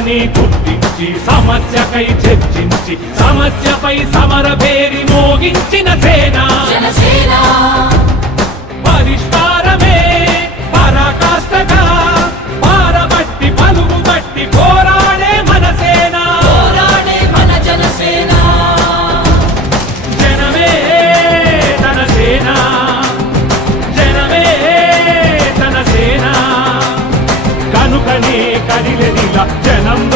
సమస్యని గుర్తించి సమస్యకై చర్చించి సమస్యపై సమర పేరి మోగించిన సేనా.